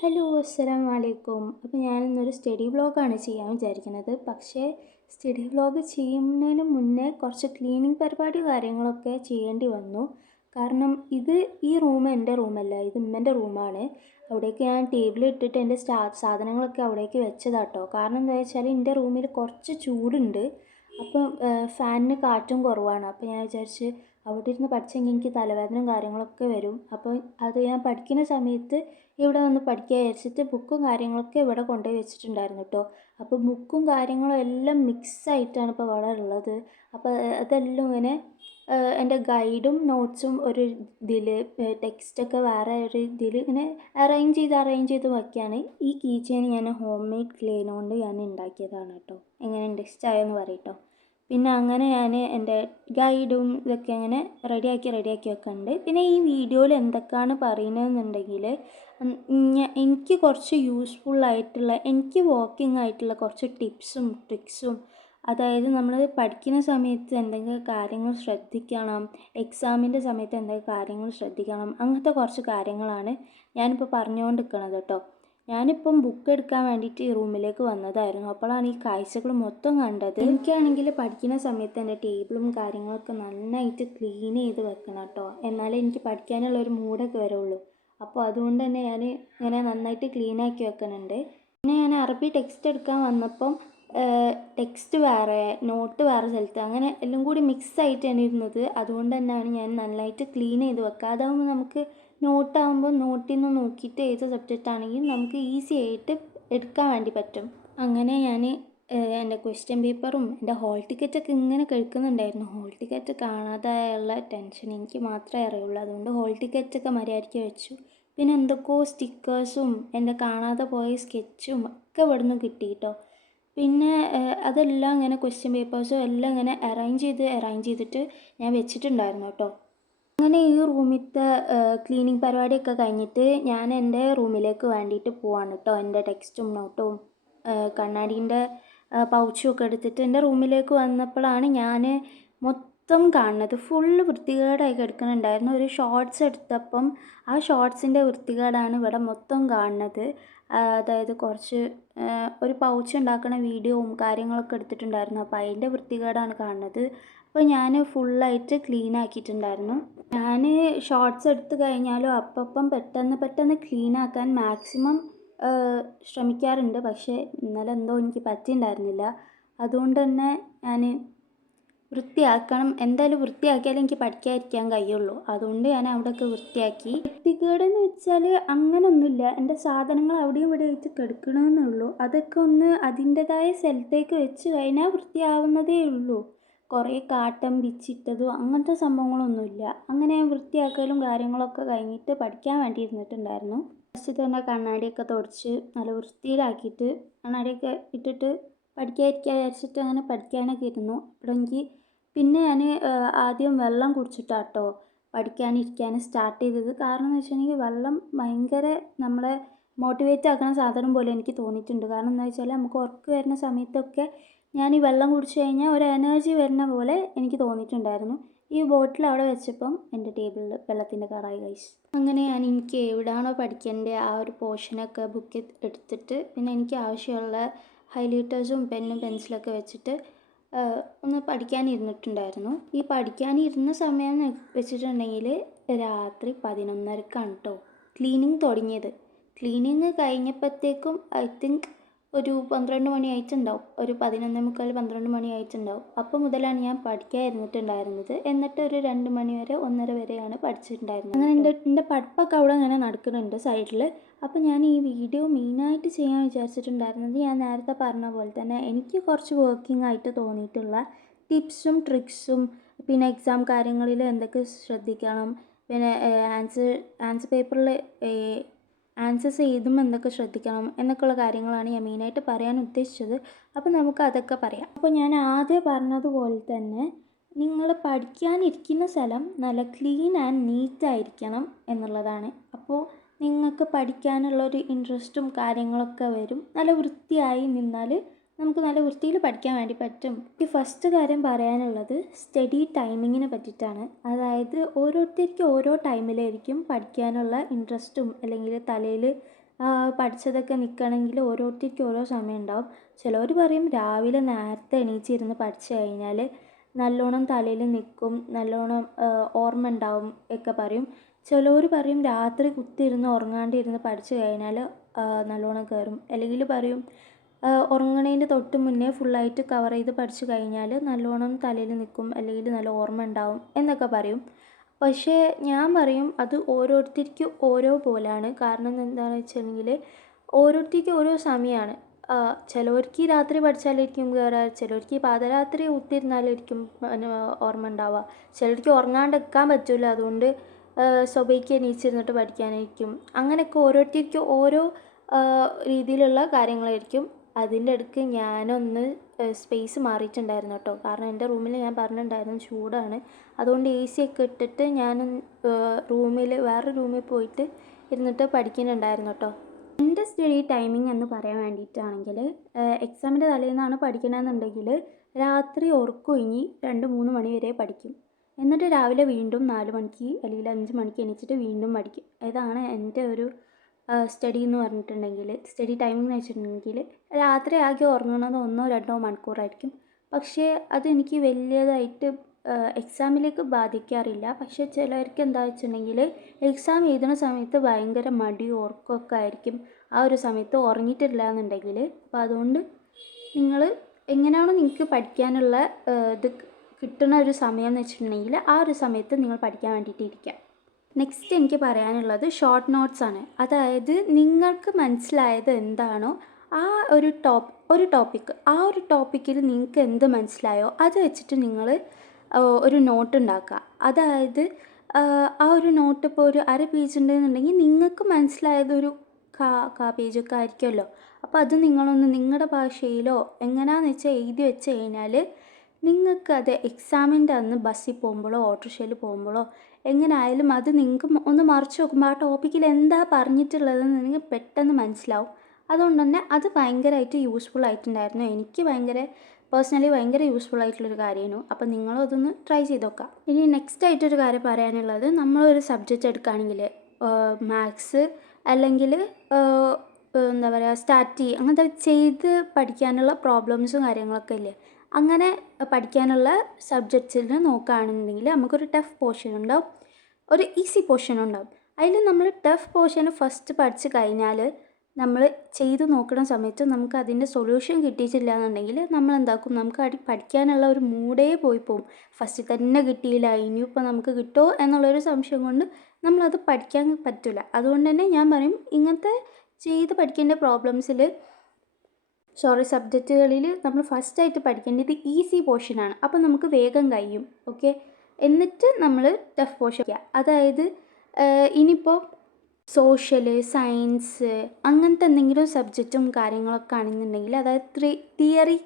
Hello അസ്സലാമു അലൈക്കും. അപ്പോൾ ഞാനിന്നൊരു സ്റ്റഡി വ്ളോഗാണ് ചെയ്യാൻ വിചാരിക്കുന്നത്. പക്ഷേ സ്റ്റഡി വ്ളോഗ് ചെയ്യുന്നതിന് മുന്നേ കുറച്ച് ക്ലീനിങ് പരിപാടി കാര്യങ്ങളൊക്കെ ചെയ്യേണ്ടി വന്നു. കാരണം ഈ റൂം എൻ്റെ റൂമല്ല, ഇത് ഉമ്മൻ്റെ റൂമാണ്. അവിടേക്ക് ഞാൻ ടേബിൾ ഇട്ടിട്ട് എൻ്റെ സാധനങ്ങളൊക്കെ അവിടേക്ക് വെച്ചതാട്ടോ. കാരണം എന്താ വെച്ചാൽ എൻ്റെ റൂമിൽ കുറച്ച് ചൂടുണ്ട്. അപ്പം ഫാനിന് കാറ്റും കുറവാണ്. അപ്പോൾ ഞാൻ വിചാരിച്ച് അവിടെ ഇരുന്ന് പഠിച്ചെങ്കിൽ എനിക്ക് തലവേദനയും കാര്യങ്ങളൊക്കെ വരും. അപ്പോൾ അത് ഞാൻ പഠിക്കുന്ന സമയത്ത് ഇവിടെ വന്ന് പഠിക്കുക വിചാരിച്ചിട്ട് ബുക്കും കാര്യങ്ങളൊക്കെ ഇവിടെ കൊണ്ടുപോയി വെച്ചിട്ടുണ്ടായിരുന്നു കേട്ടോ. അപ്പോൾ ബുക്കും കാര്യങ്ങളും എല്ലാം മിക്സായിട്ടാണ് ഇപ്പോൾ ഇവിടെ ഉള്ളത്. അപ്പോൾ അതെല്ലാം ഇങ്ങനെ എൻ്റെ ഗൈഡും നോട്ട്സും ഒരു ഇതിൽ, ടെക്സ്റ്റൊക്കെ വേറെ ഒരു ഇതിൽ ഇങ്ങനെ അറേഞ്ച് ചെയ്ത് വയ്ക്കുകയാണ്. ഈ കീ ചെയിൻ ഞാൻ ഹോം മെയ്ഡ് ക്ലേന കൊണ്ട് ഞാൻ ഉണ്ടാക്കിയതാണ് കേട്ടോ. എങ്ങനെയുണ്ട്, ഇഷ്ടമായെന്ന് പറയട്ടോ. പിന്നെ അങ്ങനെ ഞാൻ എൻ്റെ ഗൈഡും ഇതൊക്കെ അങ്ങനെ റെഡിയാക്കി വെക്കുന്നുണ്ട്. പിന്നെ ഈ വീഡിയോയിൽ എന്തൊക്കെയാണ് പറയുന്നതെന്നുണ്ടെങ്കിൽ എനിക്ക് കുറച്ച് യൂസ്ഫുള്ളായിട്ടുള്ള, എനിക്ക് വർക്കിംഗ് ആയിട്ടുള്ള കുറച്ച് ടിപ്സും ട്രിക്സും, അതായത് നമ്മൾ പഠിക്കുന്ന സമയത്ത് എന്തെങ്കിലും കാര്യങ്ങൾ ശ്രദ്ധിക്കണം, എക്സാമിൻ്റെ സമയത്ത് എന്തെങ്കിലും കാര്യങ്ങൾ ശ്രദ്ധിക്കണം, അങ്ങനത്തെ കുറച്ച് കാര്യങ്ങളാണ് ഞാനിപ്പോൾ പറഞ്ഞുകൊണ്ടിരിക്കുന്നത് കേട്ടോ. ഞാനിപ്പം ബുക്ക് എടുക്കാൻ വേണ്ടിയിട്ട് ഈ റൂമിലേക്ക് വന്നതായിരുന്നു. അപ്പോഴാണ് ഈ കാഴ്ചകൾ മൊത്തം കണ്ടത്. എനിക്കാണെങ്കിൽ പഠിക്കുന്ന സമയത്ത് എൻ്റെ ടേബിളും കാര്യങ്ങളൊക്കെ നന്നായിട്ട് ക്ലീൻ ചെയ്ത് വെക്കണം കേട്ടോ, എന്നാലേ എനിക്ക് പഠിക്കാനുള്ള ഒരു മൂഡൊക്കെ വരുള്ളൂ. അപ്പോൾ അതുകൊണ്ട് തന്നെ ഞാൻ ഇങ്ങനെ നന്നായിട്ട് ക്ലീനാക്കി വെക്കുന്നുണ്ട്. പിന്നെ ഞാൻ അറബി ടെക്സ്റ്റ് എടുക്കാൻ വന്നപ്പം ടെക്സ്റ്റ് വേറെ, നോട്ട് വേറെ സ്ഥലത്ത്, അങ്ങനെ എല്ലാം കൂടി മിക്സ് ആയിട്ടാണ് ഇരുന്നത്. അതുകൊണ്ട് തന്നെയാണ് ഞാൻ നന്നായിട്ട് ക്ലീൻ ചെയ്ത് വെക്കുക. അതാകുമ്പോൾ നമുക്ക് നോട്ടാകുമ്പോൾ നോട്ടിൽ നിന്ന് നോക്കിയിട്ട് ഏത് സബ്ജക്റ്റ് ആണെങ്കിൽ നമുക്ക് ഈസി ആയിട്ട് എടുക്കാൻ വേണ്ടി പറ്റും. അങ്ങനെ ഞാൻ എൻ്റെ ക്വസ്റ്റ്യൻ പേപ്പറും എൻ്റെ ഹോൾ ടിക്കറ്റൊക്കെ ഇങ്ങനെ കഴിക്കുന്നുണ്ടായിരുന്നു. ഹോൾ ടിക്കറ്റ് കാണാതെയുള്ള ടെൻഷൻ എനിക്ക് മാത്രമേ അറിയുള്ളൂ. അതുകൊണ്ട് ഹോൾ ടിക്കറ്റൊക്കെ മര്യാദയ്ക്ക് വെച്ചു. പിന്നെ എന്തൊക്കെയോ സ്റ്റിക്കേഴ്സും എൻ്റെ കാണാതെ പോയ സ്കെച്ചും ഒക്കെ ഇവിടുന്ന് കിട്ടി കേട്ടോ. പിന്നെ അതെല്ലാം ഇങ്ങനെ ക്വസ്റ്റ്യൻ പേപ്പേഴ്സും എല്ലാം ഇങ്ങനെ അറേഞ്ച് ചെയ്തിട്ട് ഞാൻ വെച്ചിട്ടുണ്ടായിരുന്നു കേട്ടോ. അങ്ങനെ ഈ റൂമിലത്തെ ക്ലീനിങ് പരിപാടിയൊക്കെ കഴിഞ്ഞിട്ട് ഞാൻ എൻ്റെ റൂമിലേക്ക് വേണ്ടിയിട്ട് പോവാണ് കേട്ടോ. എൻ്റെ ടെക്സ്റ്റും നോട്ടും കണ്ണാടീൻ്റെ പൗച്ചും ഒക്കെ എടുത്തിട്ട് എൻ്റെ റൂമിലേക്ക് വന്നപ്പോഴാണ് ഞാൻ മൊത്തം കാണുന്നത് ഫുള്ള് വൃത്തികേടായി കിടക്കുന്നുണ്ടായിരുന്നു. ഒരു ഷോർട്സ് എടുത്തപ്പം ആ ഷോർട്സിൻ്റെ വൃത്തികേടാണ് ഇവിടെ മൊത്തം കാണുന്നത്. അതായത് കുറച്ച് ഒരു പൗച്ച് ഉണ്ടാക്കുന്ന വീഡിയോയും കാര്യങ്ങളൊക്കെ എടുത്തിട്ടുണ്ടായിരുന്നു. അപ്പോൾ അതിൻ്റെ വൃത്തികേടാണ് കാണുന്നത്. അപ്പോൾ ഞാൻ ഫുള്ളായിട്ട് ക്ലീൻ ആക്കിയിട്ടുണ്ടായിരുന്നു. ഞാൻ ഷോർട്സ് എടുത്ത് കഴിഞ്ഞാലും അപ്പം പെട്ടെന്ന് ക്ലീൻ ആക്കാൻ മാക്സിമം ശ്രമിക്കാറുണ്ട്. പക്ഷേ ഇന്നലെ എന്തോ എനിക്ക് പറ്റിയിട്ടുണ്ടായിരുന്നില്ല. അതുകൊണ്ട് തന്നെ ഞാൻ വൃത്തിയാക്കണം, എന്തായാലും വൃത്തിയാക്കിയാലേ എനിക്ക് പഠിക്കാതിരിക്കാൻ കഴിയുള്ളൂ. അതുകൊണ്ട് ഞാൻ അവിടെയൊക്കെ വൃത്തിയാക്കി. വൃത്തികേടെന്ന് വെച്ചാൽ അങ്ങനൊന്നുമില്ല, എൻ്റെ സാധനങ്ങൾ അവിടെയും ഇവിടെ ആയിട്ട് കിടക്കണമെന്നേ ഉള്ളൂ. അതൊക്കെ ഒന്ന് അതിൻ്റെതായ സ്ഥലത്തേക്ക് വെച്ച് കഴിഞ്ഞാൽ വൃത്തിയാവുന്നതേ ഉള്ളൂ. കുറേ കാട്ടം പിച്ചിട്ടതും അങ്ങനത്തെ സംഭവങ്ങളൊന്നുമില്ല. അങ്ങനെ വൃത്തിയാക്കലും കാര്യങ്ങളൊക്കെ കഴിഞ്ഞിട്ട് പഠിക്കാൻ വേണ്ടി ഇരുന്നിട്ടുണ്ടായിരുന്നു. ഫസ്റ്റ് തന്നെ കണ്ണാടിയൊക്കെ തുടച്ച് നല്ല വൃത്തിയിലാക്കിയിട്ട് കണ്ണാടിയൊക്കെ ഇട്ടിട്ട് പഠിക്കാതിരിക്കാൻ വിചാരിച്ചിട്ട് അങ്ങനെ പഠിക്കാനൊക്കെ ഇരുന്നു. അപ്പോഴെങ്കിൽ പിന്നെ ഞാൻ ആദ്യം വെള്ളം കുടിച്ചിട്ടാട്ടോ പഠിക്കാനിരിക്കാൻ സ്റ്റാർട്ട് ചെയ്തത്. കാരണം എന്ന് വെച്ചിട്ടുണ്ടെങ്കിൽ വെള്ളം ഭയങ്കര നമ്മളെ മോട്ടിവേറ്റ് ആക്കുന്ന സാധനം പോലെ എനിക്ക് തോന്നിയിട്ടുണ്ട്. കാരണം എന്താ വെച്ചാൽ നമുക്ക് ഉറക്കം വരുന്ന സമയത്തൊക്കെ ഞാൻ ഈ വെള്ളം കുടിച്ച് കഴിഞ്ഞാൽ ഒരു എനർജി വരുന്ന പോലെ എനിക്ക് തോന്നിയിട്ടുണ്ടായിരുന്നു. ഈ ബോട്ടിൽ അവിടെ വെച്ചപ്പം എൻ്റെ ടേബിളിൽ വെള്ളത്തിൻ്റെ കളറായി കഴിച്ചു. അങ്ങനെ എനിക്ക് എവിടെയാണോ പഠിക്കേണ്ടത് ആ ഒരു പോർഷനൊക്കെ ബുക്ക് എടുത്തിട്ട് പിന്നെ എനിക്ക് ആവശ്യമുള്ള ഹൈലൈറ്റേഴ്സും പെന്നും പെൻസിലൊക്കെ വെച്ചിട്ട് ഒന്ന് പഠിക്കാനിരുന്നിട്ടുണ്ടായിരുന്നു. ഈ പഠിക്കാനിരുന്ന സമയം വെച്ചിട്ടുണ്ടെങ്കിൽ രാത്രി 11:30ക്കാണ് കേട്ടോ ക്ലീനിങ് തുടങ്ങിയത്. ക്ലീനിങ് കഴിഞ്ഞപ്പോഴത്തേക്കും ഐ തിങ്ക് ഒരു 12 മണി ആയിട്ടുണ്ടാവും. ഒരു 11:45 12 മണി ആയിട്ടുണ്ടാവും. അപ്പോൾ മുതലാണ് ഞാൻ പഠിക്കാൻ ഇരുന്നിട്ടുണ്ടായിരുന്നത്. എന്നിട്ട് ഒരു 2 മണി വരെ 1:30 വരെയാണ് പഠിച്ചിട്ടുണ്ടായിരുന്നത്. അങ്ങനെ എൻ്റെ പഠിപ്പൊക്കെ അവിടെ അങ്ങനെ നടക്കുന്നുണ്ട് സൈഡിൽ. അപ്പോൾ ഞാൻ ഈ വീഡിയോ മെയിനായിട്ട് ചെയ്യാൻ വിചാരിച്ചിട്ടുണ്ടായിരുന്നത് ഞാൻ നേരത്തെ പറഞ്ഞ പോലെ തന്നെ എനിക്ക് കുറച്ച് വർക്കിംഗ് ആയിട്ട് തോന്നിയിട്ടുള്ള ടിപ്സും ട്രിക്സും, പിന്നെ എക്സാം കാര്യങ്ങളിൽ എന്തൊക്കെ ശ്രദ്ധിക്കണം, പിന്നെ ആൻസർ പേപ്പറിൽ ആൻസേഴ്സ് എഴുതുമ്പോൾ എന്തൊക്കെ ശ്രദ്ധിക്കണം എന്നൊക്കെയുള്ള കാര്യങ്ങളാണ് ഞാൻ മെയിനായിട്ട് പറയാൻ ഉദ്ദേശിച്ചത്. അപ്പോൾ നമുക്ക് അതൊക്കെ പറയാം. അപ്പോൾ ഞാൻ ആദ്യം പറഞ്ഞതുപോലെ തന്നെ നിങ്ങൾ പഠിക്കാനിരിക്കുന്ന സ്ഥലം നല്ല ക്ലീൻ ആൻഡ് നീറ്റായിരിക്കണം എന്നുള്ളതാണ്. അപ്പോൾ നിങ്ങൾക്ക് പഠിക്കാനുള്ളൊരു ഇൻട്രസ്റ്റും കാര്യങ്ങളൊക്കെ വരും. നല്ല വൃത്തിയായി നിന്നാൽ നമുക്ക് നല്ല വൃത്തിയിൽ പഠിക്കാൻ വേണ്ടി പറ്റും. ഈ ഫസ്റ്റ് കാര്യം പറയാനുള്ളത് സ്റ്റഡി ടൈമിങ്ങിനെ പറ്റിയിട്ടാണ്. അതായത് ഓരോരുത്തർക്കും ഓരോ ടൈമിലായിരിക്കും പഠിക്കാനുള്ള ഇൻട്രസ്റ്റും അല്ലെങ്കിൽ തലയിൽ പഠിച്ചതൊക്കെ നിൽക്കണമെങ്കിൽ ഓരോരുത്തർക്കും ഓരോ സമയം ഉണ്ടാവും. ചിലവർ പറയും രാവിലെ നേരത്തെ എണീച്ചിരുന്ന് പഠിച്ചു കഴിഞ്ഞാൽ നല്ലോണം തലയിൽ നിൽക്കും, നല്ലോണം ഓർമ്മ ഉണ്ടാവും ഒക്കെ പറയും. ചിലവർ പറയും രാത്രി കുത്തിയിരുന്ന് ഉറങ്ങാണ്ടിരുന്ന് പഠിച്ചു കഴിഞ്ഞാൽ നല്ലോണം കയറും. അല്ലെങ്കിൽ പറയും ഉറങ്ങണതിൻ്റെ തൊട്ട് മുന്നേ ഫുള്ളായിട്ട് കവർ ചെയ്ത് പഠിച്ചു കഴിഞ്ഞാൽ നല്ലോണം തലയിൽ നിൽക്കും, അല്ലെങ്കിൽ നല്ല ഓർമ്മ ഉണ്ടാവും എന്നൊക്കെ പറയും. പക്ഷേ ഞാൻ പറയും അത് ഓരോരുത്തർക്കും ഓരോ പോലെയാണ്. കാരണം എന്താണെന്ന് വെച്ചിട്ടുണ്ടെങ്കിൽ ഓരോരുത്തർക്കും ഓരോ സമയമാണ്. ചിലവർക്ക് രാത്രി പഠിച്ചാലായിരിക്കും കയറുക, ചിലവർക്ക് പാതിരാത്രി കുത്തിയിരുന്നാലായിരിക്കും ഓർമ്മ ഉണ്ടാവുക, ചിലർക്ക് ഉറങ്ങാണ്ടിരിക്കാൻ പറ്റില്ല, അതുകൊണ്ട് സ്വബയ്ക്ക് എണീച്ചിരുന്നിട്ട് പഠിക്കാനായിരിക്കും. അങ്ങനെയൊക്കെ ഓരോരുത്തർക്കും ഓരോ രീതിയിലുള്ള കാര്യങ്ങളായിരിക്കും. അതിൻ്റെ ഇടയ്ക്ക് ഞാനൊന്ന് സ്പേസ് മാറിയിട്ടുണ്ടായിരുന്നു കേട്ടോ. കാരണം എൻ്റെ റൂമിൽ ഞാൻ പറഞ്ഞിട്ടുണ്ടായിരുന്നു ചൂടാണ്, അതുകൊണ്ട് എ സി ഒക്കെ ഇട്ടിട്ട് ഞാൻ വേറെ റൂമിൽ പോയിട്ട് ഇരുന്നിട്ട് പഠിക്കുന്നുണ്ടായിരുന്നു കേട്ടോ. എൻ്റെ സ്റ്റഡി ടൈമിംഗ് എന്ന് പറയാൻ വേണ്ടിയിട്ടാണെങ്കിൽ എക്സാമിൻ്റെ തലേന്നാണ് പഠിക്കണമെന്നുണ്ടെങ്കിൽ രാത്രി ഉറക്കമൊഴിഞ്ഞ് 2-3 മണി വരെ പഠിക്കും. എന്നിട്ട് രാവിലെ വീണ്ടും 4 മണിക്ക് അല്ലെങ്കിൽ 5 മണിക്ക് എണീച്ചിട്ട് വീണ്ടും പഠിക്കും. ഇതാണ് എൻ്റെ ഒരു സ്റ്റഡി എന്ന് പറഞ്ഞിട്ടുണ്ടെങ്കിൽ. സ്റ്റഡി ടൈമിംഗ് എന്ന് വെച്ചിട്ടുണ്ടെങ്കിൽ രാത്രി ആകെ ഉറങ്ങുന്നത് 1-2 മണിക്കൂറായിരിക്കും. പക്ഷേ അതെനിക്ക് വലിയതായിട്ട് എക്സാമിലേക്ക് ബാധിക്കാറില്ല. പക്ഷേ ചിലർക്ക് എന്താ വെച്ചിട്ടുണ്ടെങ്കിൽ എക്സാം എഴുതുന്ന സമയത്ത് ഭയങ്കര മടിയും ഉറക്കമൊക്കെ ആയിരിക്കും ആ ഒരു സമയത്ത് ഉറങ്ങിയിട്ടില്ല എന്നുണ്ടെങ്കിൽ. അപ്പോൾ അതുകൊണ്ട് നിങ്ങൾ എങ്ങനെയാണോ നിങ്ങൾക്ക് പഠിക്കാനുള്ള ഇത് കിട്ടുന്ന ഒരു സമയം എന്ന് വെച്ചിട്ടുണ്ടെങ്കിൽ ആ ഒരു സമയത്ത് നിങ്ങൾ പഠിക്കാൻ വേണ്ടിയിട്ട് ഇരിക്കുക. നെക്സ്റ്റ് എനിക്ക് പറയാനുള്ളത് ഷോർട്ട് നോട്ട്സ് ആണ്. അതായത് നിങ്ങൾക്ക് മനസ്സിലായത് എന്താണോ ആ ഒരു ടോപ്പിക്ക്, ആ ഒരു ടോപ്പിക്കിൽ നിങ്ങൾക്ക് എന്ത് മനസ്സിലായോ അത് വെച്ചിട്ട് നിങ്ങൾ ഒരു നോട്ട് ഉണ്ടാക്കുക. അതായത് ആ ഒരു നോട്ട് ഇപ്പോൾ ഒരു അര പേജ് ഉണ്ടെന്നുണ്ടെങ്കിൽ നിങ്ങൾക്ക് മനസ്സിലായത് ഒരു പേജൊക്കെ ആയിരിക്കുമല്ലോ. അപ്പോൾ അത് നിങ്ങളൊന്ന് നിങ്ങളുടെ ഭാഷയിലോ എങ്ങനെയാണെന്ന് വെച്ചാൽ എഴുതി വെച്ച് കഴിഞ്ഞാൽ നിങ്ങൾക്കത് എക്സാമിൻ്റെ അന്ന് ബസ്സിൽ പോകുമ്പോഴോ ഓട്ടോറിക്ഷയിൽ പോകുമ്പോഴോ എങ്ങനെ ആയാലും അത് നിങ്ങൾക്ക് ഒന്ന് മറിച്ച് നോക്കുമ്പോൾ ആ ടോപ്പിക്കിൽ എന്താ പറഞ്ഞിട്ടുള്ളതെന്ന് നിങ്ങൾക്ക് പെട്ടെന്ന് മനസ്സിലാവും. അതുകൊണ്ട് തന്നെ അത് ഭയങ്കരമായിട്ട് യൂസ്ഫുൾ ആയിട്ടുണ്ടായിരുന്നു. എനിക്ക് പേഴ്സണലി ഭയങ്കര യൂസ്ഫുൾ ആയിട്ടുള്ളൊരു കാര്യമായിരുന്നു. അപ്പോൾ നിങ്ങളും അതൊന്ന് ട്രൈ ചെയ്ത് നോക്കാം. ഇനി നെക്സ്റ്റ് ആയിട്ടൊരു കാര്യം പറയാനുള്ളത്, നമ്മളൊരു സബ്ജക്റ്റ് എടുക്കുകയാണെങ്കിൽ മാത്സ് അല്ലെങ്കിൽ എന്താ പറയുക സ്റ്റാറ്റി അങ്ങനത്തെ ചെയ്ത് പഠിക്കാനുള്ള പ്രോബ്ലംസും കാര്യങ്ങളൊക്കെ ഇല്ലേ, അങ്ങനെ പഠിക്കാനുള്ള സബ്ജക്ട്സിൽ നോക്കുകയാണെന്നുണ്ടെങ്കിൽ നമുക്കൊരു ടഫ് പോർഷൻ ഉണ്ടാവും, ഒരു ഈസി പോർഷൻ ഉണ്ടാവും. അതിൽ നമ്മൾ ടഫ് പോർഷൻ ഫസ്റ്റ് പഠിച്ച് കഴിഞ്ഞാൽ നമ്മൾ ചെയ്ത് നോക്കുന്ന സമയത്ത് നമുക്ക് അതിൻ്റെ സൊല്യൂഷൻ കിട്ടിയിട്ടില്ല എന്നുണ്ടെങ്കിൽ നമ്മൾ എന്താക്കും, നമുക്ക് പഠിക്കാനുള്ള ഒരു മൂഡേ പോയി പോകും. ഫസ്റ്റ് തന്നെ കിട്ടിയില്ല, ഇനിയിപ്പോൾ നമുക്ക് കിട്ടുമോ എന്നുള്ളൊരു സംശയം കൊണ്ട് നമ്മളത് പഠിക്കാൻ പറ്റില്ല. അതുകൊണ്ട് തന്നെ ഞാൻ പറയും ഇങ്ങനത്തെ ചെയ്ത് പഠിക്കേണ്ട സബ്ജക്റ്റുകളിൽ നമ്മൾ ഫസ്റ്റായിട്ട് പഠിക്കേണ്ടത് ഈസി പോർഷനാണ്. അപ്പോൾ നമുക്ക് വേഗം കഴിയും. ഓക്കെ, എന്നിട്ട് നമ്മൾ ടഫ് പോർഷൻ ചെയ്യുക. അതായത് ഇനിയിപ്പോൾ സോഷ്യൽ സയൻസ് അങ്ങനത്തെ എന്തെങ്കിലും സബ്ജക്റ്റും കാര്യങ്ങളൊക്കെ ആണെന്നുണ്ടെങ്കിൽ, അതായത് തിയറി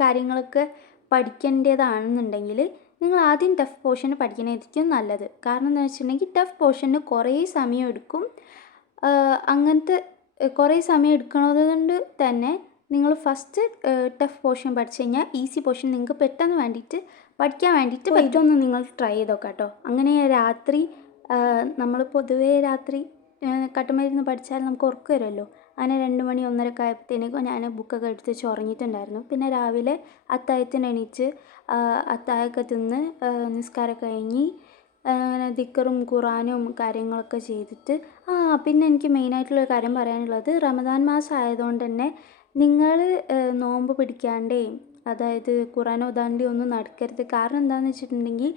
കാര്യങ്ങളൊക്കെ പഠിക്കേണ്ടതാണെന്നുണ്ടെങ്കിൽ നിങ്ങൾ ആദ്യം ടഫ് പോർഷൻ പഠിക്കണതായിരിക്കും നല്ലത്. കാരണം എന്താ വെച്ചിട്ടുണ്ടെങ്കിൽ ടഫ് പോർഷന് കുറേ സമയം എടുക്കും. അങ്ങനത്തെ കുറേ സമയം എടുക്കുന്നത് കൊണ്ട് തന്നെ നിങ്ങൾ ഫസ്റ്റ് ടഫ് പോർഷൻ പഠിച്ചു കഴിഞ്ഞാൽ ഈസി പോർഷൻ നിങ്ങൾക്ക് പെട്ടെന്ന് പഠിക്കാൻ വേണ്ടിയിട്ട് പറ്റുമെന്ന് നിങ്ങൾ ട്രൈ ചെയ്ത് നോക്കാം കേട്ടോ. അങ്ങനെ രാത്രി നമ്മൾ പൊതുവേ രാത്രി കട്ടുമരുന്ന് പഠിച്ചാൽ നമുക്ക് ഉറക്കം വരുമല്ലോ. അങ്ങനെ 2 മണി 1:30 ആയപ്പോഴത്തേക്കും ഞാൻ ബുക്കൊക്കെ എടുത്ത് വെച്ച് ഉറങ്ങിയിട്ടുണ്ടായിരുന്നു. പിന്നെ രാവിലെ അത്താഴത്തിന് എണീച്ച് അത്താഴമൊക്കെ തിന്ന് നിസ്കാരമൊക്കെ കഴിഞ്ഞ് അങ്ങനെ ദിക്കറും ഖുറാനും കാര്യങ്ങളൊക്കെ ചെയ്തിട്ട് പിന്നെ എനിക്ക് മെയിനായിട്ടുള്ളൊരു കാര്യം പറയാനുള്ളത്, റമദാൻ മാസം ആയതുകൊണ്ട് തന്നെ നിങ്ങൾ നോമ്പ് പിടിക്കാണ്ടേയും അതായത് ഖുറാൻ ഓതാണ്ടേയും ഒന്നും നടക്കരുത്. കാരണം എന്താണെന്ന് വെച്ചിട്ടുണ്ടെങ്കിൽ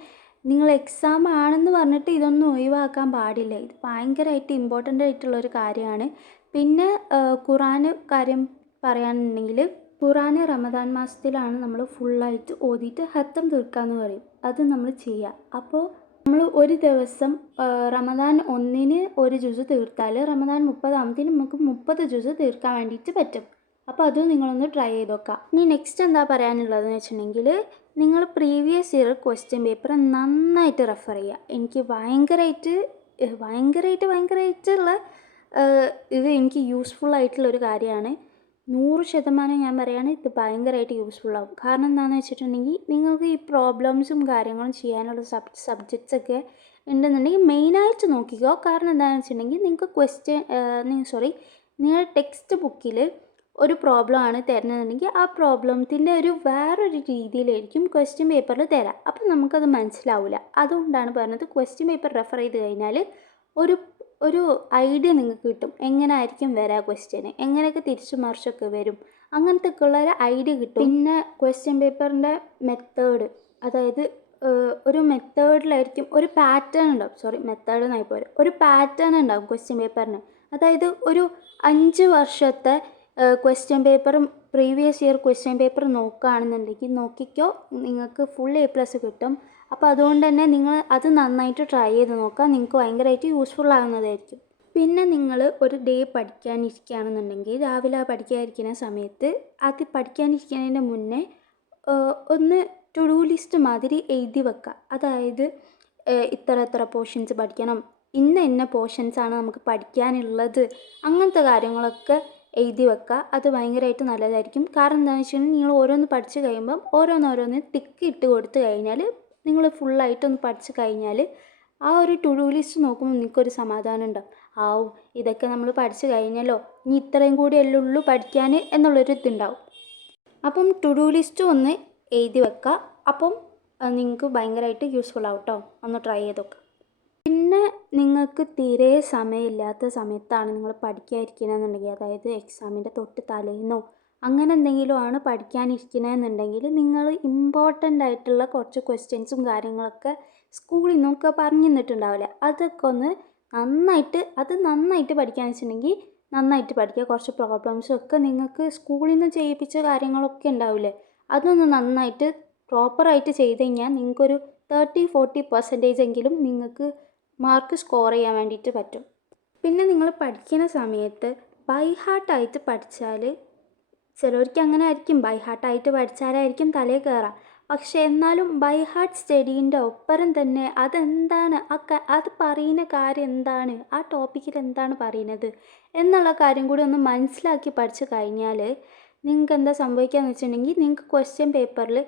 നിങ്ങൾ എക്സാം ആണെന്ന് പറഞ്ഞിട്ട് ഇതൊന്നും ഒഴിവാക്കാൻ പാടില്ല. ഇത് ഭയങ്കരമായിട്ട് ഇമ്പോർട്ടൻ്റ് ആയിട്ടുള്ളൊരു കാര്യമാണ്. പിന്നെ ഖുറാൻ കാര്യം പറയാനുണ്ടെങ്കിൽ ഖുറാൻ റമദാൻ മാസത്തിലാണ് നമ്മൾ ഫുള്ളായിട്ട് ഓതിയിട്ട് ഹത്തം തീർക്കാമെന്ന് പറയും. അത് നമ്മൾ ചെയ്യുക. അപ്പോൾ നമ്മൾ ഒരു ദിവസം റമദാൻ 1-ന് ഒരു ജുസ് തീർത്താൽ റമദാൻ 30-ാമത്തിന് നമുക്ക് 30 ജുസ് തീർക്കാൻ വേണ്ടിയിട്ട് പറ്റും. അപ്പോൾ അത് നിങ്ങളൊന്ന് ട്രൈ ചെയ്ത് നോക്കാം. ഇനി നെക്സ്റ്റ് എന്താ പറയാനുള്ളതെന്ന് വെച്ചിട്ടുണ്ടെങ്കിൽ നിങ്ങൾ പ്രീവിയസ് ഇയർ ക്വസ്റ്റ്യൻ പേപ്പർ നന്നായിട്ട് റെഫർ ചെയ്യുക. എനിക്ക് ഭയങ്കരമായിട്ടുള്ള ഇത് എനിക്ക് യൂസ്ഫുൾ ആയിട്ടുള്ളൊരു കാര്യമാണ്. 100% ഞാൻ പറയുകയാണ്, ഇത് ഭയങ്കരമായിട്ട് യൂസ്ഫുൾ ആവും. കാരണം എന്താണെന്ന് വെച്ചിട്ടുണ്ടെങ്കിൽ നിങ്ങൾക്ക് ഈ പ്രോബ്ലംസും കാര്യങ്ങളും ചെയ്യാനുള്ള സബ്ജക്ട്സ് ഒക്കെ ഉണ്ടെന്നുണ്ടെങ്കിൽ മെയിനായിട്ട് നോക്കിക്കോ. കാരണം എന്താണെന്ന് വെച്ചിട്ടുണ്ടെങ്കിൽ നിങ്ങൾക്ക് നിങ്ങൾ ടെക്സ്റ്റ് ബുക്കിൽ ഒരു പ്രോബ്ലം ആണ് തരുന്നതെന്നുണ്ടെങ്കിൽ ആ പ്രോബ്ലത്തിൻ്റെ ഒരു വേറൊരു രീതിയിലായിരിക്കും ക്വസ്റ്റ്യൻ പേപ്പറിൽ തരാം. അപ്പം നമുക്കത് മനസ്സിലാവില്ല. അതുകൊണ്ടാണ് പറഞ്ഞത് ക്വസ്റ്റ്യൻ പേപ്പർ റെഫർ ചെയ്ത് കഴിഞ്ഞാൽ ഒരു ഒരു ഐഡിയ നിങ്ങൾക്ക് കിട്ടും. എങ്ങനെ ആയിരിക്കും വരാ ക്വസ്റ്റ്യന്, എങ്ങനെയൊക്കെ തിരിച്ചു മറിച്ചൊക്കെ വരും, അങ്ങനത്തെ ഒക്കെ ഉള്ള ഒരു ഐഡിയ കിട്ടും. പിന്നെ ക്വസ്റ്റ്യൻ പേപ്പറിൻ്റെ മെത്തേഡ്, അതായത് ഒരു മെത്തേഡിലായിരിക്കും ഒരു പാറ്റേൺ ഉണ്ടാവും. മെത്തേഡ് എന്നായി പോരും, ഒരു പാറ്റേൺ ഉണ്ടാവും ക്വസ്റ്റ്യൻ പേപ്പറിന്. അതായത് ഒരു 5 വർഷത്തെ ക്വസ്റ്റ്യൻ പേപ്പറും പ്രീവിയസ് ഇയർ ക്വസ്റ്റ്യൻ പേപ്പർ നോക്കുകയാണെന്നുണ്ടെങ്കിൽ നോക്കിക്കോ, നിങ്ങൾക്ക് ഫുൾ A+ കിട്ടും. അപ്പോൾ അതുകൊണ്ട് തന്നെ നിങ്ങൾ അത് നന്നായിട്ട് ട്രൈ ചെയ്ത് നോക്കുക. നിങ്ങൾക്ക് ഭയങ്കരമായിട്ട് യൂസ്ഫുൾ ആകുന്നതായിരിക്കും. പിന്നെ നിങ്ങൾ ഒരു ഡേ പഠിക്കാനിരിക്കുകയാണെന്നുണ്ടെങ്കിൽ രാവിലെ പഠിക്കാനിരിക്കുന്ന സമയത്ത് അത് പഠിക്കാനിരിക്കുന്നതിന് മുന്നേ ഒന്ന് ടു ഡു ലിസ്റ്റ് മാതിരി എഴുതി വെക്കുക. അതായത് ഇത്ര പോർഷൻസ് പഠിക്കണം, ഇന്ന പോർഷൻസാണ് നമുക്ക് പഠിക്കാനുള്ളത്, അങ്ങനത്തെ കാര്യങ്ങളൊക്കെ എഴുതി വെക്കുക. അത് ഭയങ്കരമായിട്ട് നല്ലതായിരിക്കും. കാരണം എന്താണെന്ന് വെച്ചിട്ടുണ്ടെങ്കിൽ നിങ്ങൾ ഓരോന്ന് പഠിച്ച് കഴിയുമ്പം ഓരോന്ന് ടിക്ക് ഇട്ട് കൊടുത്തു കഴിഞ്ഞാൽ നിങ്ങൾ ഫുള്ളായിട്ടൊന്ന് പഠിച്ച് കഴിഞ്ഞാൽ ആ ഒരു ടു ഡു ലിസ്റ്റ് നോക്കുമ്പോൾ നിങ്ങൾക്കൊരു സമാധാനം ഉണ്ടാവും. ഇതൊക്കെ നമ്മൾ പഠിച്ച് കഴിഞ്ഞല്ലോ, ഇനി ഇത്രയും കൂടി അല്ലേ ഉള്ളൂ പഠിക്കാൻ എന്നുള്ളൊരു ഇതുണ്ടാവും. അപ്പം ടു ഡു ലിസ്റ്റ് ഒന്ന് എഴുതി വെക്കുക. അപ്പം നിങ്ങൾക്ക് ഭയങ്കരമായിട്ട് യൂസ്ഫുൾ ആവും കേട്ടോ. ഒന്ന് ട്രൈ ചെയ്ത് നോക്കുക. പിന്നെ നിങ്ങൾക്ക് തീരെ സമയമില്ലാത്ത സമയത്താണ് നിങ്ങൾ പഠിക്കാനിരിക്കണമെന്നുണ്ടെങ്കിൽ, അതായത് എക്സാമിൻ്റെ തൊട്ട് തലേന്നോ അങ്ങനെ എന്തെങ്കിലും ആണ് പഠിക്കാനിരിക്കണമെന്നുണ്ടെങ്കിൽ നിങ്ങൾ ഇമ്പോർട്ടൻ്റ് ആയിട്ടുള്ള കുറച്ച് ക്വസ്റ്റ്യൻസും കാര്യങ്ങളൊക്കെ സ്കൂളിൽ നിന്നൊക്കെ പറഞ്ഞു തന്നിട്ടുണ്ടാവില്ലേ, അതൊക്കെ ഒന്ന് നന്നായിട്ട് പഠിക്കാന്ന് വെച്ചിട്ടുണ്ടെങ്കിൽ നന്നായിട്ട് പഠിക്കുക. കുറച്ച് പ്രോബ്ലംസും ഒക്കെ നിങ്ങൾക്ക് സ്കൂളിൽ നിന്ന് ചെയ്യിപ്പിച്ച കാര്യങ്ങളൊക്കെ ഉണ്ടാവില്ലേ, അതൊന്ന് നന്നായിട്ട് പ്രോപ്പറായിട്ട് ചെയ്ത് കഴിഞ്ഞാൽ നിങ്ങൾക്കൊരു 30-40% എങ്കിലും നിങ്ങൾക്ക് മാർക്ക് സ്കോർ ചെയ്യാൻ വേണ്ടിയിട്ട് പറ്റും. പിന്നെ നിങ്ങൾ പഠിക്കുന്ന സമയത്ത് ബൈ ഹാർട്ടായിട്ട് പഠിച്ചാൽ, ചിലവർക്ക് അങ്ങനെ ആയിരിക്കും, ബൈ ഹാർട്ടായിട്ട് പഠിച്ചാലായിരിക്കും തലയിൽ കയറുക. പക്ഷേ എന്നാലും ബൈ ഹാർട്ട് സ്റ്റഡീൻ്റെ ഒപ്പരം തന്നെ അതെന്താണ്, അത് പറയുന്ന കാര്യം എന്താണ്, ആ ടോപ്പിക്കിൽ എന്താണ് പറയുന്നത് എന്നുള്ള കാര്യം കൂടി ഒന്ന് മനസ്സിലാക്കി പഠിച്ചു കഴിഞ്ഞാൽ നിങ്ങൾക്ക് എന്താ സംഭവിക്കുകയെന്ന് വെച്ചിട്ടുണ്ടെങ്കിൽ, നിങ്ങൾക്ക് ക്വസ്റ്റ്യൻ പേപ്പറിൽ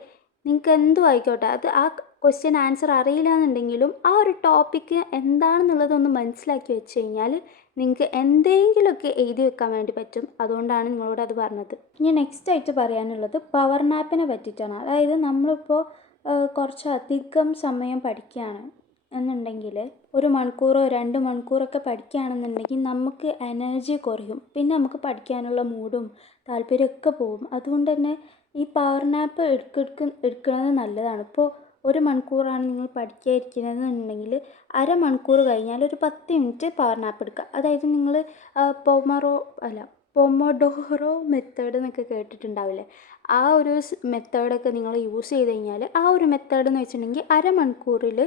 നിങ്ങൾക്ക് എന്തും ആയിക്കോട്ടെ, അത് ആ ക്വസ്റ്റ്യൻ ആൻസർ അറിയില്ല എന്നുണ്ടെങ്കിലും ആ ഒരു ടോപ്പിക്ക് എന്താണെന്നുള്ളതൊന്ന് മനസ്സിലാക്കി വെച്ച് കഴിഞ്ഞാൽ നിങ്ങൾക്ക് എന്തെങ്കിലുമൊക്കെ എഴുതി വെക്കാൻ വേണ്ടി പറ്റും. അതുകൊണ്ടാണ് നിങ്ങളോട് അത് പറഞ്ഞത്. ഇനി നെക്സ്റ്റ് ആയിട്ട് പറയാനുള്ളത് പവർ നാപ്പിനെ പറ്റിയിട്ടാണ്. അതായത് നമ്മളിപ്പോൾ കുറച്ചധികം സമയം പഠിക്കുകയാണ് എന്നുണ്ടെങ്കിൽ, 1 മണിക്കൂറോ 2 മണിക്കൂറൊക്കെ പഠിക്കുകയാണെന്നുണ്ടെങ്കിൽ നമുക്ക് എനർജി കുറയും. പിന്നെ നമുക്ക് പഠിക്കാനുള്ള മൂഡും താല്പര്യമൊക്കെ പോകും. അതുകൊണ്ട് തന്നെ ഈ പവർ നാപ്പ് എടുക്കുന്നത് നല്ലതാണ്. ഇപ്പോൾ 1 മണിക്കൂറാണ് നിങ്ങൾ പഠിക്കാനിരിക്കുന്നതെന്നുണ്ടെങ്കിൽ അരമണിക്കൂർ കഴിഞ്ഞാൽ ഒരു 10 മിനിറ്റ് പവർ നാപ്പ് എടുക്കുക. അതായത് നിങ്ങൾ പൊമോഡോറോ മെത്തേഡ് എന്നൊക്കെ കേട്ടിട്ടുണ്ടാവില്ലേ, ആ ഒരു മെത്തേഡൊക്കെ നിങ്ങൾ യൂസ് ചെയ്ത് കഴിഞ്ഞാൽ, ആ ഒരു മെത്തേഡ് എന്ന് വെച്ചിട്ടുണ്ടെങ്കിൽ അരമണിക്കൂറിൽ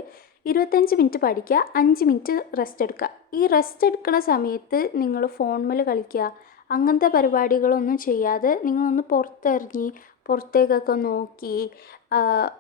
25 മിനിറ്റ് പഠിക്കുക, 5 മിനിറ്റ് റെസ്റ്റ് എടുക്കുക. ഈ റെസ്റ്റ് എടുക്കുന്ന സമയത്ത് നിങ്ങൾ ഫോണിൽ കളിക്കുക അങ്ങനത്തെ പരിപാടികളൊന്നും ചെയ്യാതെ നിങ്ങളൊന്ന് പുറത്തേക്കൊക്കെ നോക്കി,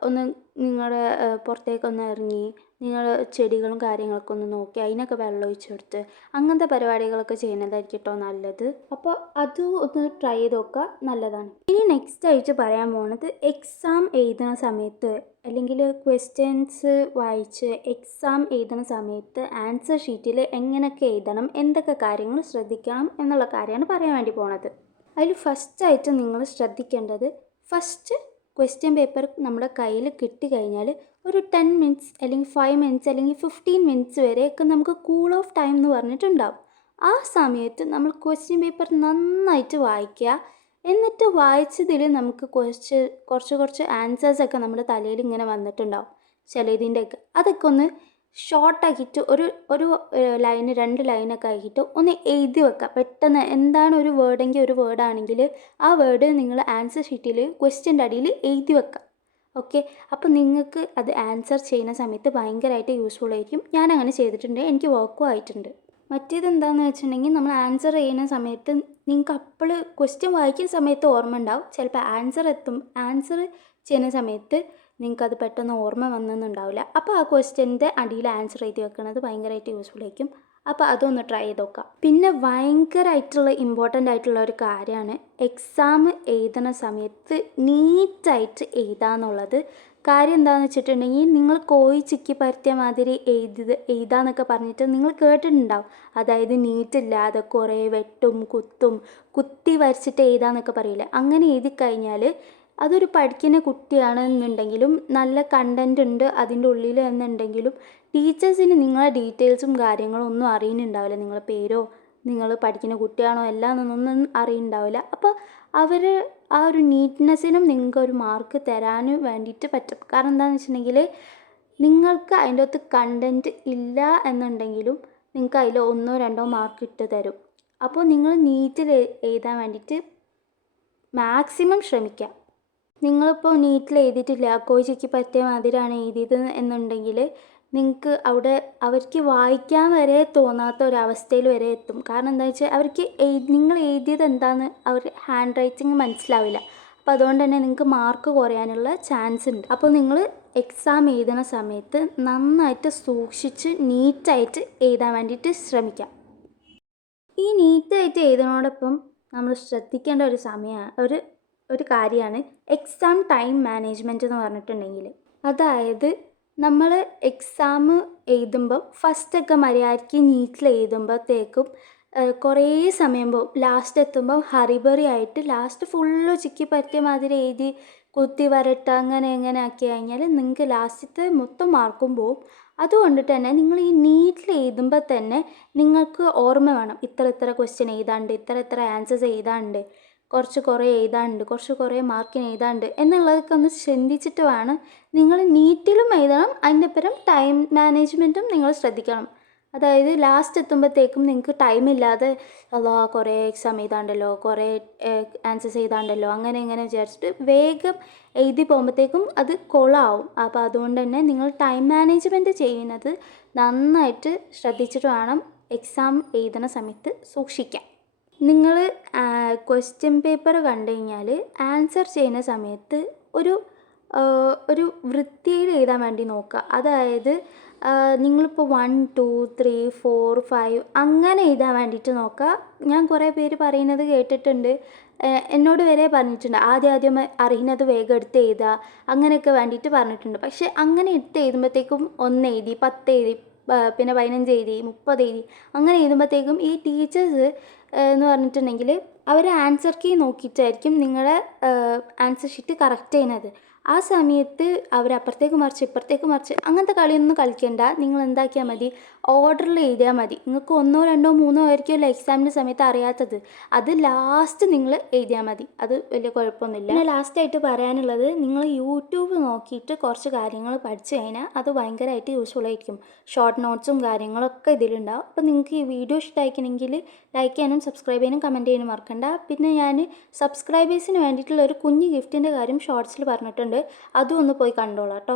ഒന്ന് നിങ്ങളുടെ പുറത്തേക്കൊന്ന് ഇറങ്ങി നിങ്ങൾ ചെടികളും കാര്യങ്ങളൊക്കെ ഒന്ന് നോക്കി അതിനൊക്കെ വെള്ളം ഒഴിച്ച് കൊടുത്ത് അങ്ങനത്തെ പരിപാടികളൊക്കെ ചെയ്യുന്നതായിരിക്കും കേട്ടോ നല്ലത്. അപ്പോൾ അത് ഒന്ന് ട്രൈ ചെയ്ത് നോക്കുക, നല്ലതാണ്. ഇനി നെക്സ്റ്റ് ആയിട്ട് പറയാൻ പോകുന്നത് എക്സാം എഴുതുന്ന സമയത്ത് അല്ലെങ്കിൽ ക്വസ്റ്റ്യൻസ് വായിച്ച് എക്സാം എഴുതുന്ന സമയത്ത് ആൻസർ ഷീറ്റിൽ എങ്ങനെയൊക്കെ എഴുതണം, എന്തൊക്കെ കാര്യങ്ങൾ ശ്രദ്ധിക്കണം എന്നുള്ള കാര്യമാണ് പറയാൻ വേണ്ടി പോണത്. അതിൽ ഫസ്റ്റായിട്ട് നിങ്ങൾ ശ്രദ്ധിക്കേണ്ടത്, ഫസ്റ്റ് ക്വസ്റ്റ്യൻ പേപ്പർ നമ്മുടെ കയ്യിൽ കിട്ടിക്കഴിഞ്ഞാൽ ഒരു 10 മിനിറ്റ്സ് അല്ലെങ്കിൽ 5 മിനിറ്റ്സ് അല്ലെങ്കിൽ 15 മിനിറ്റ്സ് വരെയൊക്കെ നമുക്ക് കൂൾ ഓഫ് ടൈം എന്ന് പറഞ്ഞിട്ടുണ്ടാവും. ആ സമയത്ത് നമ്മൾ ക്വസ്റ്റ്യൻ പേപ്പർ നന്നായിട്ട് വായിക്കുക. എന്നിട്ട് വായിച്ചതിൽ നമുക്ക് കുറച്ച് ആൻസേഴ്സൊക്കെ നമ്മുടെ തലയിൽ ഇങ്ങനെ വന്നിട്ടുണ്ടാവും ചിലതിൻ്റെയൊക്കെ. അതൊക്കെ ഒന്ന് ഷോർട്ടാക്കിയിട്ട് ഒരു ലൈന് 2 ലൈനൊക്കെ ആക്കിയിട്ട് ഒന്ന് എഴുതി വെക്കുക. പെട്ടെന്ന് എന്താണ് ഒരു വേർഡെങ്കിൽ ഒരു വേർഡാണെങ്കിൽ ആ വേർഡ് നിങ്ങൾ ആൻസർ ഷീറ്റിൽ ക്വസ്റ്റ്യൻ്റെ അടിയിൽ എഴുതി വെക്കുക. ഓക്കെ, അപ്പോൾ നിങ്ങൾക്ക് അത് ആൻസർ ചെയ്യുന്ന സമയത്ത് ഭയങ്കരമായിട്ട് യൂസ്ഫുൾ ആയിരിക്കും. ഞാൻ അങ്ങനെ ചെയ്തിട്ടുണ്ട്, എനിക്ക് വർക്കും ആയിട്ടുണ്ട്. മറ്റേത് എന്താണെന്ന് വെച്ചിട്ടുണ്ടെങ്കിൽ, നമ്മൾ ആൻസർ ചെയ്യുന്ന സമയത്ത് നിങ്ങൾക്ക് അപ്പോൾ ക്വസ്റ്റ്യൻ വായിക്കുന്ന സമയത്ത് ഓർമ്മ ഉണ്ടാവും, ചിലപ്പോൾ ആൻസർ ചെയ്യുന്ന സമയത്ത് നിങ്ങൾക്കത് പെട്ടെന്ന് ഓർമ്മ വന്നെന്നുണ്ടാവില്ല. അപ്പോൾ ആ ക്വസ്റ്റ്യൻ്റെ അടിയിൽ ആൻസർ എഴുതി വെക്കുന്നത് ഭയങ്കരമായിട്ട് യൂസ്ഫുൾ ആയിരിക്കും. അപ്പോൾ അതൊന്ന് ട്രൈ ചെയ്ത് നോക്കാം. പിന്നെ ഭയങ്കരമായിട്ടുള്ള ഇമ്പോർട്ടൻ്റ് ആയിട്ടുള്ള ഒരു കാര്യമാണ് എക്സാം എഴുതുന്ന സമയത്ത് നീറ്റായിട്ട് എഴുതുക എന്നുള്ളത്. കാര്യം എന്താണെന്ന് വെച്ചിട്ടുണ്ടെങ്കിൽ നിങ്ങൾ കോഴി ചിക്കി പരത്തിയ മാതിരി എഴുതാന്നൊക്കെ പറഞ്ഞിട്ട് നിങ്ങൾ കേട്ടിട്ടുണ്ടാവും. അതായത് നീറ്റില്ലാതെ കുറേ വെട്ടും കുത്തും കുത്തി വരച്ചിട്ട് എഴുതാന്നൊക്കെ പറയില്ലേ, അങ്ങനെ എഴുതി കഴിഞ്ഞാൽ അതൊരു പഠിക്കുന്ന കുട്ടിയാണെന്നുണ്ടെങ്കിലും നല്ല കണ്ടൻറ് ഉണ്ട് അതിൻ്റെ ഉള്ളിൽ എന്നുണ്ടെങ്കിലും ടീച്ചേഴ്സിന് നിങ്ങളെ ഡീറ്റെയിൽസും കാര്യങ്ങളും ഒന്നും അറിയുന്നുണ്ടാവില്ല. നിങ്ങളെ പേരോ നിങ്ങൾ പഠിക്കുന്ന കുട്ടിയാണോ എല്ലാം എന്നൊന്നും അറിയുന്നുണ്ടാവില്ല. അപ്പോൾ അവർ ആ ഒരു നീറ്റ്നെസ്സിനും നിങ്ങൾക്ക് ഒരു മാർക്ക് തരാൻ വേണ്ടിയിട്ട് പറ്റും. കാരണം എന്താണെന്ന് വെച്ചിട്ടുണ്ടെങ്കിൽ നിങ്ങൾക്ക് അതിൻ്റെ അകത്ത് കണ്ടൻറ്റ് ഇല്ല എന്നുണ്ടെങ്കിലും നിങ്ങൾക്ക് അതിൽ 1-2 മാർക്ക് ഇട്ട് തരും. അപ്പോൾ നിങ്ങൾ നീറ്റിൽ എഴുതാൻ വേണ്ടിയിട്ട് മാക്സിമം ശ്രമിക്കുക. നിങ്ങളിപ്പോൾ നീറ്റിൽ എഴുതിയിട്ടില്ല, കോഴി ചിക്കി പറ്റിയ മാതിരിയാണ് എഴുതിയത് എന്നുണ്ടെങ്കിൽ നിങ്ങൾക്ക് അവിടെ അവർക്ക് വായിക്കാൻ വരെ തോന്നാത്ത ഒരവസ്ഥയിൽ വരെ എത്തും. കാരണം എന്താ വെച്ചാൽ അവർക്ക് നിങ്ങൾ എഴുതിയത് എന്താണെന്ന് അവർ ഹാൻഡ് റൈറ്റിംഗ് മനസ്സിലാവില്ല. അപ്പോൾ അതുകൊണ്ട് തന്നെ നിങ്ങൾക്ക് മാർക്ക് കുറയാനുള്ള ചാൻസ് ഉണ്ട്. അപ്പോൾ നിങ്ങൾ എക്സാം എഴുതുന്ന സമയത്ത് നന്നായിട്ട് സൂക്ഷിച്ച് നീറ്റായിട്ട് എഴുതാൻ വേണ്ടിയിട്ട് ശ്രമിക്കാം. ഈ നീറ്റായിട്ട് എഴുതുന്നതോടൊപ്പം നമ്മൾ ശ്രദ്ധിക്കേണ്ട ഒരു ഒരു കാര്യമാണ് എക്സാം ടൈം മാനേജ്മെൻറ്റ് എന്ന് പറഞ്ഞിട്ടുണ്ടെങ്കിൽ. അതായത് നമ്മൾ എക്സാം എഴുതുമ്പോൾ ഫസ്റ്റൊക്കെ മര്യാദയ്ക്ക് നീറ്റിൽ എഴുതുമ്പോഴത്തേക്കും കുറേ സമയം പോകും. ലാസ്റ്റ് എത്തുമ്പോൾ ഹറിബറി ആയിട്ട് ലാസ്റ്റ് ഫുള്ള് ചിക്കി പറ്റിയ മാതിരി എഴുതി കുത്തി വരട്ട അങ്ങനെ ആക്കി കഴിഞ്ഞാൽ നിങ്ങൾക്ക് ലാസ്റ്റത്തെ മൊത്തം മാർക്കും പോവും. അതുകൊണ്ടിട്ട് തന്നെ നിങ്ങൾ ഈ നീറ്റിൽ എഴുതുമ്പോൾ തന്നെ നിങ്ങൾക്ക് ഓർമ്മ വേണം, ഇത്ര ക്വസ്റ്റ്യൻ എഴുതാണ്ട്, ഇത്ര ആൻസേഴ്സ് എഴുതാണ്ട്, കുറേ എഴുതാണ്ട്, കുറേ മാർക്കിന് എഴുതാണ്ട് എന്നുള്ളതൊക്കെ ഒന്ന് ചിന്തിച്ചിട്ട് വേണം നിങ്ങൾ നീറ്റിലും എഴുതണം. അതിൻ്റെ ഒപ്പം ടൈം മാനേജ്മെൻറ്റും നിങ്ങൾ ശ്രദ്ധിക്കണം. അതായത് ലാസ്റ്റ് എത്തുമ്പോഴത്തേക്കും നിങ്ങൾക്ക് ടൈമില്ലാതെ കുറേ എക്സാം എഴുതാണ്ടല്ലോ, കുറേ ആൻസേഴ്സ് എഴുതാണ്ടല്ലോ, അങ്ങനെ വിചാരിച്ചിട്ട് വേഗം എഴുതി പോകുമ്പോഴത്തേക്കും അത് കൊളാവും. അപ്പോൾ അതുകൊണ്ട് തന്നെ നിങ്ങൾ ടൈം മാനേജ്മെൻറ്റ് ചെയ്യുന്നത് നന്നായിട്ട് ശ്രദ്ധിച്ചിട്ട് വേണം എക്സാം എഴുതുന്ന സമയത്ത് സൂക്ഷിക്കാൻ. നിങ്ങൾ ക്വസ്റ്റ്യൻ പേപ്പർ കണ്ടു കഴിഞ്ഞാൽ ആൻസർ ചെയ്യുന്ന സമയത്ത് ഒരു വൃത്തിയിൽ എഴുതാൻ വേണ്ടി നോക്കുക. അതായത് നിങ്ങളിപ്പോൾ 1 2 3 4 5 അങ്ങനെ എഴുതാൻ വേണ്ടിയിട്ട് നോക്കുക. ഞാൻ കുറേ പേര് പറയുന്നത് കേട്ടിട്ടുണ്ട്, എന്നോട് വരെ പറഞ്ഞിട്ടുണ്ട് ആദ്യം അറിയുന്നത് വേഗം എടുത്ത് എഴുതുക അങ്ങനെയൊക്കെ വേണ്ടിയിട്ട് പറഞ്ഞിട്ടുണ്ട്. പക്ഷേ അങ്ങനെ എടുത്ത് എഴുതുമ്പോഴത്തേക്കും 1 എഴുതി 10 എഴുതി പിന്നെ 15 എഴുതി 30 എഴുതി അങ്ങനെ എഴുതുമ്പോഴത്തേക്കും ഈ ടീച്ചേഴ്സ് എന്ന് പറഞ്ഞിട്ടുണ്ടെങ്കിൽ അവർ ആൻസർ കീ നോക്കിയിട്ടായിരിക്കും നിങ്ങളുടെ ആൻസർ ഷീറ്റ് കറക്റ്റ് ചെയ്യുന്നത്. ആ സമയത്ത് അവർ അപ്പുറത്തേക്ക് മറിച്ച് ഇപ്പുറത്തേക്ക് മറിച്ച് അങ്ങനത്തെ കളിയൊന്നും കളിക്കണ്ട. നിങ്ങൾ എന്താക്കിയാൽ മതി, ഓർഡറിൽ എഴുതിയാൽ മതി. നിങ്ങൾക്ക് 1 2 3 ആയിരിക്കുമല്ലോ എക്സാമിൻ്റെ സമയത്ത് അറിയാത്തത്, അത് ലാസ്റ്റ് നിങ്ങൾ എഴുതിയാൽ മതി. അത് വലിയ കുഴപ്പമൊന്നുമില്ല. പിന്നെ ലാസ്റ്റായിട്ട് പറയാനുള്ളത്, നിങ്ങൾ യൂട്യൂബ് നോക്കിയിട്ട് കുറച്ച് കാര്യങ്ങൾ പഠിച്ചു കഴിഞ്ഞാൽ അത് ഭയങ്കരമായിട്ട് യൂസ്ഫുൾ ആയിരിക്കും. ഷോർട്ട് നോട്ട്സും കാര്യങ്ങളൊക്കെ ഇതിലുണ്ടാവും. അപ്പോൾ നിങ്ങൾക്ക് ഈ വീഡിയോ ഇഷ്ടമായിക്കണമെങ്കിൽ ലൈക്ക് ചെയ്യാനും സബ്സ്ക്രൈബ് ചെയ്യാനും കമൻറ്റ് ചെയ്യാനും മറക്കണ്ട. പിന്നെ ഞാൻ സബ്സ്ക്രൈബേഴ്സിന് വേണ്ടിയിട്ടുള്ള ഒരു കുഞ്ഞ് ഗിഫ്റ്റിൻ്റെ കാര്യം ഷോർട്സിൽ പറഞ്ഞിട്ടുണ്ട്, അതും ഒന്ന് പോയി കണ്ടോളാം കേട്ടോ.